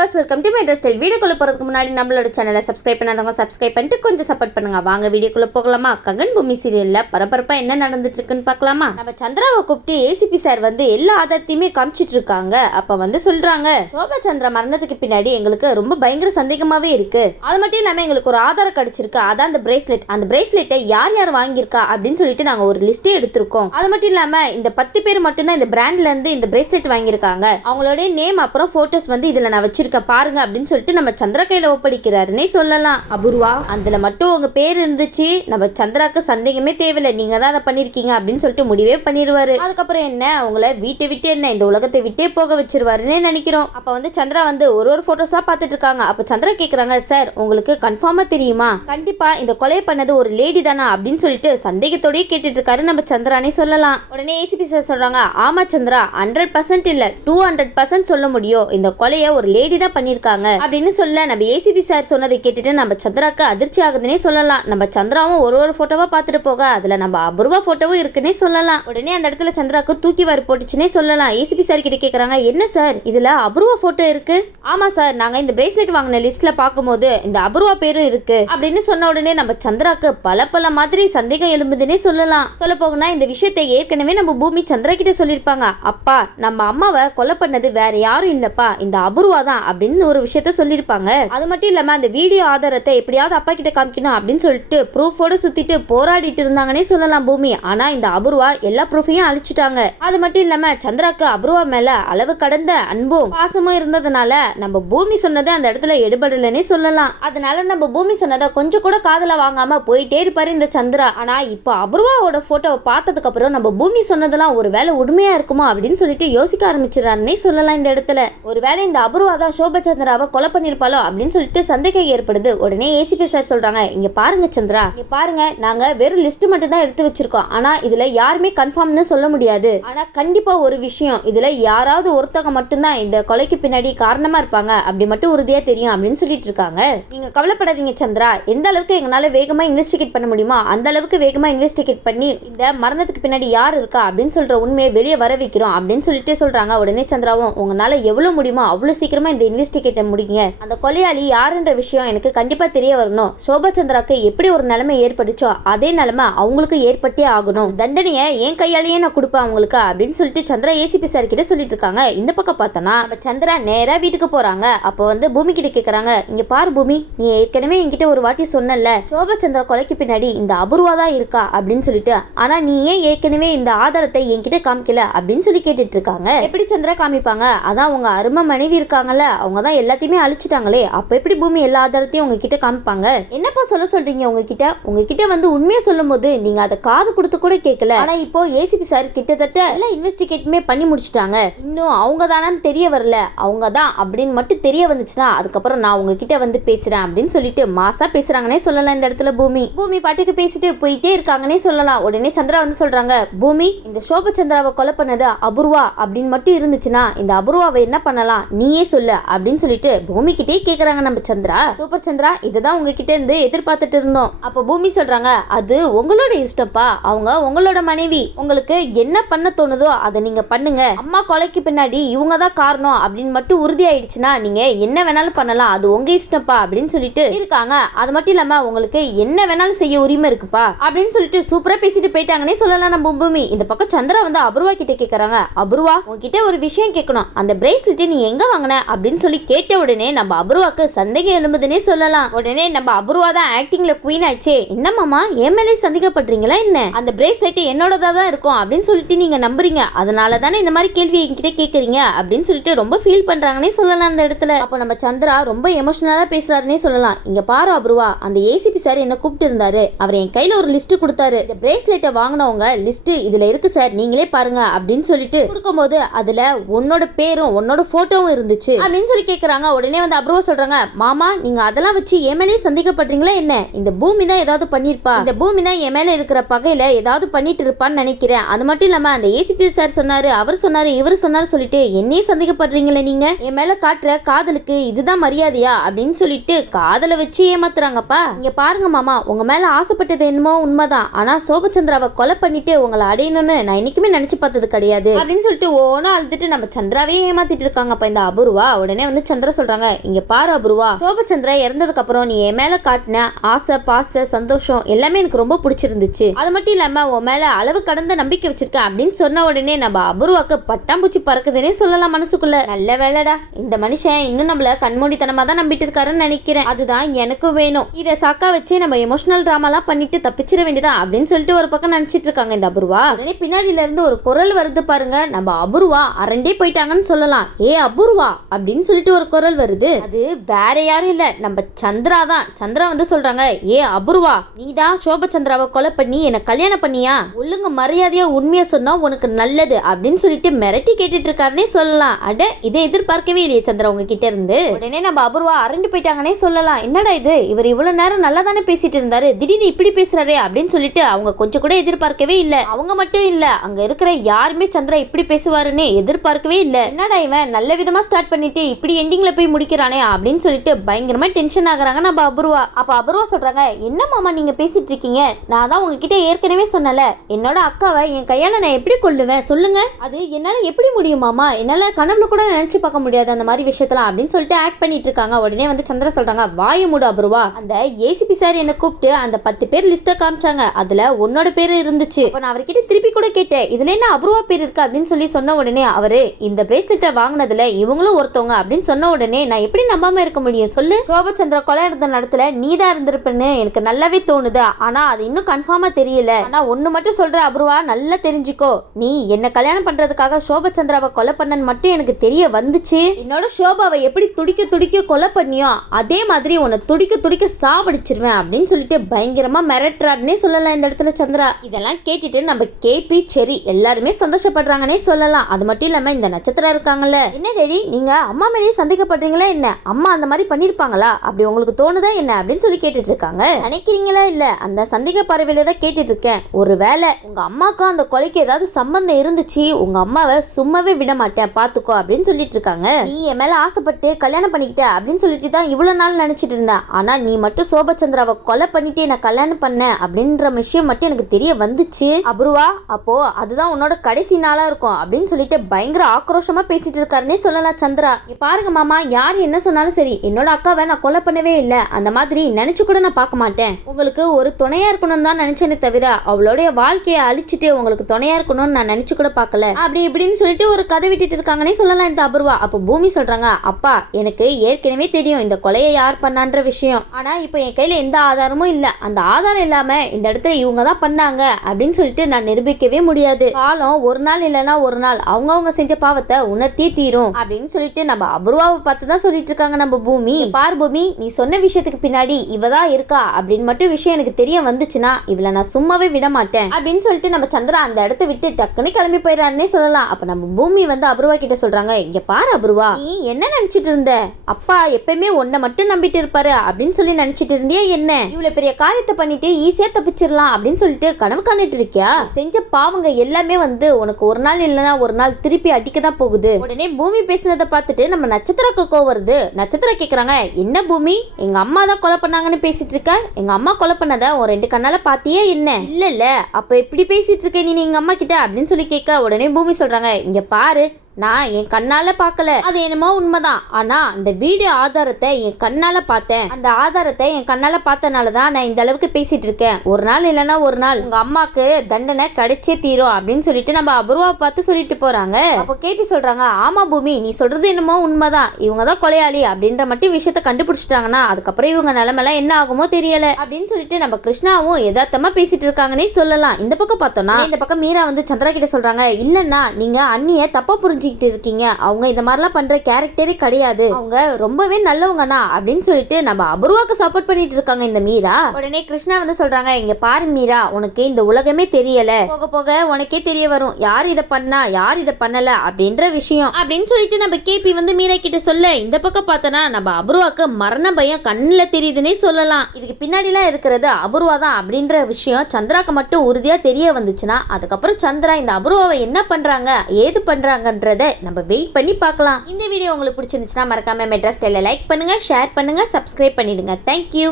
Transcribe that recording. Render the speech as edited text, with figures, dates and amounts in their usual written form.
Viewers, welcome to my style. வீடியோக்குள்ள போறதுக்கு முன்னாடி நம்மளோட சேனலை சப்ஸ்கிரைப் பண்ணாதவங்க சப்ஸ்கிரைப் பண்ணிட்டு கொஞ்சம் சப்போர்ட் பண்ணுங்க. வாங்க வீடியோக்குள்ள போகலாமா? ககன் பூமி சீரியல்ல பரபரப்பா என்ன நடந்துட்டு இருக்குன்னு பார்க்கலாமா? நம்ம சந்திராவை கூப்பிட்டு ஏசிபி சார் வந்து எல்லா ஆதாரத்தையுமே காமிச்சிட்டு இருக்காங்க. அப்ப வந்து சொல்றாங்க, சோபா சந்திரா மரணத்துக்கு பின்னாடி எங்களுக்கு ரொம்ப பயங்கர சந்தேகமாவே இருக்கு. அது மட்டும் இல்லாம எங்களுக்கு ஒரு ஆதாரம் கிடைச்சிருக்கு. அதான் அந்த பிரேஸ்லெட். அந்த பிரேஸ்லெட்டை யார் யார் வாங்கியிருக்கா அப்படின்னு சொல்லிட்டு நாங்க ஒரு லிஸ்டே எடுத்திருக்கோம். அது மட்டும் இல்லாம இந்த 10 பேர் மட்டும்தான் இந்த பிராண்ட்ல இருந்து இந்த பிரேஸ்லெட் வாங்கியிருக்காங்க. அவங்களுடைய நேம் அப்புறம் போட்டோஸ் வந்து இதுல நான் வச்சிருக்க பாருங்க அப்படின்னு சொல்லிட்டு நம்ம சந்திரா கையில ஒப்படைக்கிறாருன்னே சொல்லலாம். அபூர்வா, அதுல மட்டும் உங்க பேர் இருந்துச்சு, நம்ம சந்திராக்கு சந்தேகமே தேவையில்லை, நீங்க தான் அதை பண்ணிருக்கீங்க அப்படின்னு சொல்லிட்டு முடிவே பண்ணிடுவாரு. அதுக்கப்புறம் என்ன, உங்களை வீட்டை விட்டு என்ன இந்த உலகத்தை விட்டே போக வச்சிருவாருன்னே நினைக்கிறோம். அப்ப வந்து சந்திரா வந்து ஒரு போட்டோஸா பார்த்துட்டு இருக்காங்க. அப்ப சந்திரா கேக்குறாங்க, சார் உங்களுக்கு கன்ஃபார்மா தெரியுமா கண்டிப்பா இந்த கொலை பண்ணது ஒரு லேடி தானா அப்படின்னு சொல்லிட்டு சந்தேகத்தோடய கேட்டுட்டு இருக்காரு நம்ம சந்திரானே சொல்லலாம். உடனே ஏசிபி சார் சொல்றாங்க, ஆமா சந்திரா, 100% இல்ல 200% சொல்ல முடியும், இந்த கொலையை ஒரு லேடி தான் பண்ணிருக்காங்க அப்படின்னு சொல்ல நம்ம ஏசிபி சார் சொன்னதை கேட்டுட்டு நம்ம சந்திராக்கு அதிர்ச்சி ஆகுதுன்னே சொல்லலாம். நம்ம சந்திராவும் ஒரு போட்டோவா பார்த்துட்டு போக அதுல நம்ம அபூர்வா போட்டோவும் இருக்குன்னே சொல்லலாம். உடனே அந்த இடத்துல சந்திராக்கு தூக்கி வாரி போட்டுச்சுன்னே சொல்லலாம். ஏசிபி சார் கிட்ட கேக்குறாங்க, என்ன சார் இதுல அபூர்வா போட்டோ இருக்கு? ஆமா சார், நாங்க இந்த பிரேஸ்லெட் வாங்கின லிஸ்ட்ல பார்க்கும்போது இந்த அபூர்வா பேரும் இருக்கு அப்படின்னு சொன்ன உடனே நம்ம சந்திராக்கு பல மாதிரி சந்தேகம் எழும்புதுன்னே சொல்லலாம். சொல்ல போகனா இந்த விஷயத்தை ஏற்கனவே நம்ம பூமி சந்திரா கிட்ட சொல்லியிருப்பாங்க. அப்பா, நம்ம அம்மாவை கொலை பண்ணது வேற யாரும் இல்லப்பா, இந்த அபூர்வா தான் அப்படின்னு ஒரு விஷயத்த சொல்லியிருப்பாங்க. அது மட்டும் இல்லாம அந்த வீடியோ ஆதாரத்தை எப்படியாவது அப்பா கிட்ட காமிக்கணும் அப்படின்னு சொல்லிட்டு ப்ரூஃபோட சுத்திட்டு போராடிட்டு இருந்தாங்கன்னே சொல்லலாம் பூமி. ஆனா இந்த அபூர்வா எல்லா ப்ரூஃபையும் அழிச்சிட்டாங்க. அது மட்டும் இல்லாம சந்திராக்கு அபூர்வா மேல அளவு கடந்த அன்பும் பாசமும் இருந்ததுனால நம்ம பூமி சொன்னதை அந்த இடத்துல எடுபடலன்னே சொல்லலாம். அதனால நம்ம பூமி சொன்னதை கொஞ்சம் கூட காதல வாங்காம போயிட்டே இருப்பாரு இந்த சந்திரா. ஆனா இப்போ அபூர்வாவோட போட்டோவை பார்த்ததுக்கு அப்புறம் நம்ம பூமி சொன்னதெல்லாம் ஒருவேளை உண்மையா இருக்குமா அப்படின்னு சொல்லிட்டு யோசிக்க ஆரம்பிச்சிடறாருன்னே சொல்லலாம். இந்த இடத்துல ஒருவேளை இந்த அபூர்வா தான் சோபா சந்திராவை கொலை பண்ணிருப்பாளோ அப்படின்னு சொல்லிட்டு சந்தேகம் ஏற்படுது. உடனே ஏசிபி சார் சொல்றாங்க, இங்க பாருங்க சந்திரா, இங்க பாருங்க, நாங்க வெறும் லிஸ்ட் மட்டும் தான் எடுத்து வச்சிருக்கோம். ஆனா இதுல யாருமே கன்ஃபார்ம்னு சொல்ல முடியாது. ஆனா கண்டிப்பா ஒரு விஷயம், இதுல யாராவது ஒருத்தங்க மட்டும்தான் இந்த கொலைக்கு பின்னாடி காரணமா இருப்பாங்க, அப்படி மட்டும் உறுதியா தெரியும் அப்படின்னு சொல்லிட்டு இருக்காங்க. நீங்க கவலைப்படாதீங்க சந்திரா, எந்த அளவுக்கு எங்களால வேகமா இன்வெஸ்டிகேட் பண்ண முடியுமா அந்த அளவுக்கு வேகமா இன்வெஸ்டிகேட் பண்ணி இந்த மரணத்துக்கு பின்னாடி யார் இருக்கா அப்படின்னு சொல்ற உண்மையை வெளியே வர வைக்கிறோம் அப்படின்னு சொல்லிட்டு சொல்றாங்க. உடனே சந்திராவும், உங்களால எவ்வளவு முடியுமோ அவ்வளவு சீக்கிரமா இந்த இன்வெஸ்டிகேட் முடிங்க. அந்த கொலையாளி யாருன்ற விஷயம் எனக்கு கண்டிப்பா தெரிய வரணும். சோபா சந்திராக்கு எப்படி ஒரு நிலைமை ஏற்பட்டுச்சோ அதே நிலைமை அவங்களுக்கு ஏற்பட்டே ஆகணும். தண்டனையை என் கையாலேயே நான் கொடுப்பேன் அவங்களுக்கு அப்படின்னு சொல்லிட்டு சந்திரா ஏசிபி சார் கிட்ட சொல்லிட்டு இருக்காங்க. இந்த பக்கம் பார்த்தோம்னா நம்ம சந்திரா நேரா வீட்டுக்கு போறாங்க. அப்போ வந்து பூமி கிட்ட கேக்குறாங்க, இங்க பாரு பூமி, நீ ஏற்கனவே என்கிட்ட ஒரு வாட்டி சொன்னல சோபா சந்திரா கொலைக்கு பின்னாடி இந்த அபூர்வா தான் இருக்கா அப்படின்னு சொல்லிட்டு, ஆனா நீ ஏன் ஏற்கனவே இந்த ஆதாரத்தை என்கிட்ட காமிக்கல அப்படின்னு சொல்லி கேட்டுட்டு இருக்காங்க. எப்படி சந்திரா காமிப்பாங்க? அதான் உங்க அருமை மனைவி இருக்காங்கல்ல, அவங்க தான் எல்லாத்தையுமே அழிச்சிட்டாங்களே, அப்ப எப்படி பூமி எல்லா ஆதாரத்தையும் உங்ககிட்ட காமிப்பாங்க? என்னப்பா சொல்ல சொல்றீங்க? உங்ககிட்ட வந்து உண்மையை சொல்லும் போது நீங்க அதை காது கொடுத்து கூட கேட்கல. ஆனா இப்போ ஏசிபி சார் கிட்டத்தட்ட எல்லாம் இன்வெஸ்டிகேட்டுமே பண்ணி முடிச்சிட்டாங்க. இன்னும் அவங்க தானான்னு தெரிய வரல. அவங்க தான் அப்படின்னு மட்டும் தெரிய வந்துச்சுன்னா அதுக்கப்புறம் நான் உங்ககிட்ட வந்து பேசுறேன் அப்படின்னு சொல்லிட்டு மாசா பேசுறாங்கன்னே சொல்லலாம். இந்த இடத்துல பூமி பாட்டுக்கு பேசிட்டு போயிட்டே இருக்காங்கன்னே சொல்லலாம். உடனே சந்திரா வந்து சொல்றாங்க, பூமி, இந்த சோபா சந்திராவை கொலை பண்ணது அபூர்வா அப்படின்னு மட்டும் இருந்துச்சுன்னா இந்த அபூர்வாவை என்ன பண்ணலாம் நீயே சொல்லு அப்படின்னு சொல்லிட்டு பூமி கிட்டே கேக்குறாங்க நம்ம சந்திரா. சூப்பர் சந்திரா, இதுதான் உங்ககிட்ட இருந்து எதிர்பார்த்துட்டு இருந்தோம். அப்ப பூமி சொல்றாங்க, அது உங்களோட இஷ்டப்பா, அவங்க உங்களோட மனைவி, உங்களுக்கு என்ன பண்ண தோணுதோ அதை நீங்க பண்ணுங்க. அம்மா கொலைக்கு பின்னாடி இவங்க தான் காரணம் அப்படின்னு மட்டும் உறுதி ஆயிடுச்சுன்னா நீங்க என்ன வேணாலும் பண்ணலாம், அது உங்க இஷ்டப்பா அப்படின்னு சொல்லிட்டு இருக்காங்க. அது மட்டும் இல்லாம உங்களுக்கு என்ன வேணாலும் செய்ய உரிமை இருக்குப்பா அப்படின்னு சொல்லிட்டு சூப்பரா பேசிட்டு போயிட்டாங்கன்னே சொல்லலாம் நம்ம பூமி. இந்த பக்கம் சந்திரா வந்து அபூர்வா கிட்ட கேக்குறாங்க, அபூர்வா, உங்ககிட்ட ஒரு விஷயம் கேட்கணும், அந்த பிரேஸ்லெட் நீ எங்க வாங்கின அப்படின்னு சொல்லி கேட்ட உடனே நம்ம அபூர்வாக்கு சந்தேகம் எழும்புதுன்னே சொல்லலாம். உடனே நம்ம அபூர்வா தான் ஆக்டிங்ல குவீன் ஆச்சே, என்ன மாமா என் மேலே சந்தேகப்படுறீங்களா என்ன? அந்த பிரேஸ்லெட் என்னோடதா தான் இருக்கும் அப்படின்னு சொல்லிட்டு நீங்க நம்புறீங்க, அதனால தானே இந்த மாதிரி கேள்வி என்கிட்ட கேக்குறீங்க அப்படின்னு சொல்லிட்டு ரொம்ப ஃபீல் பண்றாங்கன்னே சொல்லலாம் அந்த இடத்துல. அப்போ நம்ம சந்திரா ரொம்ப எமோஷனலா பேசுறாருன்னே சொல்லலாம். இங்க பாரு அபூர்வா, அந்த ஏசிபி சார் என்ன கூப்பிட்டு இருந்தாரு, அவர் என் கையில ஒரு லிஸ்ட் கொடுத்தாரு, இந்த பிரேஸ்லெட்டை வாங்கினவங்க லிஸ்ட் இதுல இருக்கு சார், நீங்களே பாருங்க அப்படின்னு சொல்லிட்டு கொடுக்கும்போது அதுல உன்னோட பேரும் உன்னோட போட்டோவும் இருந்துச்சு அப்படின்னு சொல்லி கேக்குறாங்க. உடனே வந்து அபூர்வா சொல்றாங்க, மாமா நீங்க அதெல்லாம் வச்சு என் மேலே சந்தேகப்படுறீங்களா என்ன? இந்த பூமி தான் ஏதாவது பண்ணிருப்பா, இந்த பூமி தான் என் மேல இருக்கிற பகையில ஏதாவது பண்ணிட்டு இருப்பான்னு நினைக்கிறேன். அது மட்டும் இல்லாம அந்த ஏசிபி சார் சொன்னாரு, அவர் சொன்னாரு, இவர் சொன்னாரு சொல்லிட்டு என்னையே சந்தேகப்படுறீங்களே, நீங்க என் மேல காட்டுற காதலுக்கு இதுதான் மரியாதையா அப்படின்னு சொல்லிட்டு காதலை வச்சு ஏமாத்துறாங்கப்பா. இங்க பாருங்க மாமா, உங்க மேல ஆசைப்பட்டது என்னமோ உண்மைதான், ஆனா சோபச்சந்திராவை கொலை பண்ணிட்டு உங்களை அடையணும்னு நான் என்னைக்குமே நினைச்சு பார்த்தது கிடையாது அப்படின்னு சொல்லிட்டு ஓனா அழுதுட்டு நம்ம சந்திராவே ஏமாத்திட்டு இருக்காங்கப்பா இந்த அபூர்வா. உடனே உடனே வந்து சந்திரா சொல்றாங்க, இங்க பாரு அபூர்வா, சோபச்சந்திரா இறந்ததுக்கு அப்புறம் நீ என் மேல காட்டின ஆசை பாச சந்தோஷம் எல்லாமே எனக்கு ரொம்ப பிடிச்சிருந்துச்சு. அது மட்டும் இல்லாம உன் மேல அளவு கடந்த நம்பிக்கை வச்சிருக்க அப்படின்னு சொன்ன உடனே நம்ம அபூர்வாக்கு பட்டாம்பூச்சி பறக்குதுன்னே சொல்லலாம் மனசுக்குள்ள. நல்ல வேலைடா, இந்த மனுஷன் இன்னும் நம்மள கண்மூடித்தனமா தான் நம்பிட்டு இருக்காருன்னு நினைக்கிறேன். அதுதான் எனக்கும் வேணும். இதை சாக்கா வச்சு நம்ம எமோஷனல் டிராமாலாம் பண்ணிட்டு தப்பிச்சிட வேண்டியதா அப்படின்னு சொல்லிட்டு ஒரு பக்கம் நினைச்சிட்டு இருக்காங்க இந்த அபூர்வா. உடனே பின்னாடியில இருந்து ஒரு குரல் வருது பாருங்க, நம்ம அபூர்வா அரண்டே போயிட்டாங்கன்னு சொல்லலாம். ஏ அபூர்வா அப்படின்னு சொல்லிட்டு ஒரு குரல் வருது. அது வேற யாரும் இல்ல, நம்ம சந்திரா தான். சந்திரா வந்து சொல்றாங்க, ஏ அபூர்வா, நீ தான் சோபச்சந்திராவை கொலை பண்ணி என்ன கல்யாணம் பண்ணியா? ஒழுங்கு மரியாதையா உண்மையா சொன்னா உனக்கு நல்லது அப்படின்னு சொல்லிட்டு மிரட்டி கேட்டுட்டு இருக்காருன்னே சொல்லலாம். அட, இதை எதிர்பார்க்கவே இல்லையே சந்திரா உங்ககிட்ட இருந்து. உடனே நம்ம அபூர்வா அரண்டு போயிட்டாங்கன்னே சொல்லலாம். என்னடா இது, இவர் இவ்வளவு நேரம் நல்லா தானே பேசிட்டு இருந்தாரு, திடீர்னு இப்படி பேசுறாரு அப்படின்னு சொல்லிட்டு அவங்க கொஞ்சம் கூட எதிர்பார்க்கவே இல்ல. அவங்க மட்டும் இல்ல, அங்க இருக்கிற யாருமே சந்திரா இப்படி பேசுவாருன்னு எதிர்பார்க்கவே இல்ல. என்னடா இவன் நல்ல விதமா ஸ்டார்ட் பண்ணிட்டு இப்படி எண்டிங்ல போய் முடிக்கிறானே அப்படின்னு சொல்லிட்டு பயங்கரமா டென்ஷன் ஆகுறாங்க நம்ம அபூர்வா. அப்ப அபூர்வா சொல்றாங்க, என்ன மாமா நீங்க பேசிட்டு இருக்கீங்க? நான் தான் உங்ககிட்ட ஏற்கனவே சொன்னல, என்னோட அக்காவை என் கையால நான் எப்படி கொள்ளுவேன் சொல்லுங்க. அது என்னால எப்படி முடியும் மாமா, என்னால கனவுல கூட நினைச்சு பார்க்க முடியாது அந்த மாதிரி விஷயத்தலாம் அப்படின்னு சொல்லிட்டு ஆக்ட் பண்ணிட்டு இருக்காங்க. உடனே வந்து சந்திரா சொல்றாங்க, வாய மூடு அபூர்வா, அந்த ஏசிபி சார் என்ன கூப்பிட்டு அந்த 10 பேர் லிஸ்ட்டை காமிச்சாங்க, அதுல உன்னோட பேரு இருந்துச்சு. அப்ப நான் அவர்கிட்ட திருப்பி கூட கேட்டேன், இதுல என்ன அபூர்வா பேர் இருக்கு அப்படின்னு சொல்லி சொன்ன உடனே அவரு இந்த பிரேஸ்லெட்டை வாங்கினதுல இவங்களும் ஒருத்தவங்க அப்படின்னு சொன்ன உடனே நான் எப்படி நம்பாம இருக்க முடியும் சொல்லு? சோபச்சந்திரா கொலை நடந்த நடத்துல நீதான் இருந்திருப்பேன்னு எனக்கு நல்லாவே தோணுது. ஆனா அது இன்னும் கன்ஃபார்மா தெரியல. ஆனா ஒண்ணு மட்டும் சொல்ற அபூர்வா, நல்லா தெரிஞ்சுக்கோ, நீ என்ன கல்யாணம் பண்றதுக்காக சோபச்சந்திராவை கொலை பண்ணன்னு மட்டும் எனக்கு தெரிய வந்துச்சு. என்னோட சோபாவை எப்படி துடிக்க துடிக்க கொலை பண்ணியோ அதே மாதிரி உன்னை துடிக்க துடிக்க சாவடிச்சிருவேன் அப்படின்னு சொல்லிட்டு பயங்கரமா மிரட்டுறாருன்னே சொல்லலாம் இந்த இடத்துல சந்திரா. இதெல்லாம் கேட்டுட்டு நம்ம கேபி செரி எல்லாருமே சந்தோஷப்படுறாங்கன்னே சொல்லலாம். அது மட்டும் இல்லாம இந்த நட்சத்திரம் இருக்காங்கல்ல, என்ன டேடி நீங்க அம்மா மேலேயே சந்தேகப்படுறீங்களா என்ன? அம்மா அந்த மாதிரி பண்ணிருப்பாங்களா அப்படி உங்களுக்கு தோணுதா என்ன அப்படின்னு சொல்லி கேட்டுட்டு இருக்காங்க. நினைக்கிறீங்களா? இல்ல, அந்த சந்தேக பார்வையில தான் கேட்டுட்டு இருக்கேன். ஒருவேளை உங்க அம்மாக்கும் அந்த கொலைக்கு ஏதாவது சம்பந்தம் இருந்துச்சு, உங்க அம்மாவை சும்மாவே விட மாட்டேன் பாத்துக்கோ அப்படின்னு சொல்லிட்டு இருக்காங்க. நீ என் மேல ஆசைப்பட்டு கல்யாணம் பண்ணிக்கிட்ட அப்படின்னு சொல்லிட்டு தான் இவ்வளவு நாள் நினைச்சிட்டு இருந்தேன். ஆனா நீ மட்டும் சோபச்சந்திராவை கொலை பண்ணிட்டு நான் கல்யாணம் பண்ணேன் அப்படின்ற விஷயம் மட்டும் எனக்கு தெரிய வந்துச்சு அபூர்வா. அப்போ அதுதான் உன்னோட கடைசி நாளா இருக்கும் அப்படின்னு சொல்லிட்டு பயங்கர ஆக்ரோஷமா பேசிட்டு இருக்காருன்னே சொல்லலாம் சந்திரா. பாருங்க மாமா, யார் என்ன சொன்னாலும் சரி, என்னோட அக்காவை நான் கொலை பண்ணவே இல்லை, அந்த மாதிரி நினைச்சு கூட நான் பார்க்க மாட்டேன். உங்களுக்கு ஒரு துணையா இருக்கணும்னு தான் நினைச்சேனே தவிர அவளுடைய வாழ்க்கையை அழிச்சிட்டு உங்களுக்கு துணையா இருக்கணும்னு நான் நினைச்சு கூட பார்க்கல அப்படி இப்படின்னு சொல்லிட்டு ஒரு கதை விட்டுட்டு இருக்காங்கன்னே சொல்லலாம் இந்த அபூர்வா. அப்போ பூமி சொல்றாங்க, அப்பா எனக்கு ஏற்கனவே தெரியும் இந்த கொலையை யார் பண்ணான்ற விஷயம். ஆனா இப்போ என் கையில எந்த ஆதாரமும் இல்ல. அந்த ஆதாரம் இல்லாம இந்த இடத்துல இவங்க தான் பண்ணாங்க அப்படின்னு சொல்லிட்டு நான் நிரூபிக்கவே முடியாது. காலம் ஒரு நாள் இல்லைன்னா ஒரு நாள் அவங்க செஞ்ச பாவத்தை உணர்த்தி தீரும் அப்படின்னு சொல்லிட்டு நம்ம அபூர்வாவை பார்த்து தான் சொல்லிட்டு இருக்காங்க நம்ம பூமி. பார் பூமி, நீ சொன்ன விஷயத்துக்கு பின்னாடி இவதான் இருக்கா அப்படின்னு மட்டும் விஷயம் எனக்கு தெரிய வந்துச்சுன்னா இவளை நான் சும்மாவே விட மாட்டேன் அப்படின்னு சொல்லிட்டு நம்ம சந்திரா அந்த இடத்த விட்டு டக்குன்னு கிளம்பி போயிடறாருன்னே சொல்லலாம். அப்ப நம்ம பூமி வந்து அபூர்வா கிட்ட சொல்றாங்க, இங்க பாரு அபூர்வா, நீ என்ன நினைச்சிட்டு இருந்த? அப்பா எப்பயுமே உன்னை மட்டும் நம்பிட்டு இருப்பாரு அப்படின்னு சொல்லி நினைச்சிட்டு இருந்தியா என்ன? இவ்வளவு பெரிய காரியத்தை பண்ணிட்டு ஈஸியா தப்பிச்சிடலாம் அப்படின்னு சொல்லிட்டு கனவு காணிட்டு இருக்கியா? செஞ்ச பாவங்க எல்லாமே வந்து உனக்கு ஒரு நாள் இல்லைன்னா ஒரு நாள் திருப்பி அடிக்க தான் போகுது. உடனே பூமி பேசினதை பார்த்துட்டு நம்ம நட்சத்திரக்கு கோவம் வருது. நட்சத்திரம் கேக்குறாங்க, என்ன பூமி, எங்க அம்மா தான் கொலை பண்ணாங்கன்னு பேசிட்டு இருக்க? எங்க அம்மா கொலை பண்ணதை ஒரு 2 கண்ணால பாத்தியே என்ன? இல்ல அப்ப எப்படி பேசிட்டு இருக்க நீ எங்க அம்மா கிட்ட அப்படின்னு சொல்லி கேட்க உடனே பூமி சொல்றாங்க, இங்க பாரு, நான் என் கண்ணால பார்க்கல, அது என்னமோ உண்மைதான். ஆனா அந்த வீடியோ ஆதாரத்தை என் கண்ணால பார்த்தேன். அந்த ஆதாரத்தை என் கண்ணால பார்த்தனாலதான் நான் இந்த அளவுக்கு பேசிட்டு இருக்கேன். ஒரு நாள் இல்லைன்னா ஒரு நாள் உங்க அம்மாக்கு தண்டனை கிடைச்சே தீரும் அப்படின்னு சொல்லிட்டு நம்ம அபூர்வாவை பார்த்து சொல்லிட்டு போறாங்க. அப்போ கேபி சொல்றாங்க, ஆமா பூமி, நீ சொல்றது என்னமோ உண்மைதான். இவங்க தான் கொலையாளி அப்படின்ற மட்டும் விஷயத்த கண்டுபிடிச்சிட்டாங்கன்னா அதுக்கப்புறம் இவங்க நிலைமெல்லாம் என்ன ஆகுமோ தெரியல அப்படின்னு சொல்லிட்டு நம்ம கிருஷ்ணாவும் யதார்த்தமா பேசிட்டு இருக்காங்கன்னே சொல்லலாம். இந்த பக்கம் பார்த்தோம்னா இந்த பக்கம் மீரா வந்து சந்திரா கிட்ட சொல்றாங்க, இல்லன்னா நீங்க அண்ணிய தப்பா புரிஞ்சுக்கிட்டு இருக்கீங்க, அவங்க இந்த மாதிரிலாம் பண்ற கேரக்டரே கிடையாது, அவங்க ரொம்பவே நல்லவங்கண்ணா அப்படின்னு சொல்லிட்டு நம்ம அபூர்வாக்கு சப்போர்ட் பண்ணிட்டு இருக்காங்க இந்த மீரா. உடனே கிருஷ்ணா வந்து சொல்றாங்க, இங்க பாரு மீரா, உனக்கு இந்த உலகமே தெரியல, போக போக உனக்கே தெரிய வரும் யார் இதை பண்ணா யார் இதை பண்ணல அப்படின்ற விஷயம் அப்படின்னு சொல்லிட்டு நம்ம கேபி வந்து மீரா கிட்ட சொல்ல இந்த பக்கம் பார்த்தோன்னா நம்ம அபூர்வாக்கு மரண பயம் கண்ணுல தெரியுதுன்னே சொல்லலாம். இதுக்கு பின்னாடிலாம் இருக்கிறது அபூர்வா தான் அப்படின்ற விஷயம் சந்திராக்கு மட்டும் உறுதியா தெரிய வந்துச்சுன்னா அதுக்கப்புறம் சந்திரா இந்த அபூர்வாவை என்ன பண்றாங்க ஏது பண்றாங்கன்றத நம்ம வெயிட் பண்ணி பார்க்கலாம். இந்த வீடியோ உங்களுக்கு பிடிச்சிருந்துச்சுன்னா மறக்காம மெட்ராஸ் ஸ்டைல லைக் பண்ணுங்க, ஷேர் பண்ணுங்க, சப்ஸ்கிரைப் பண்ணிடுங்க. தேங்க்யூ.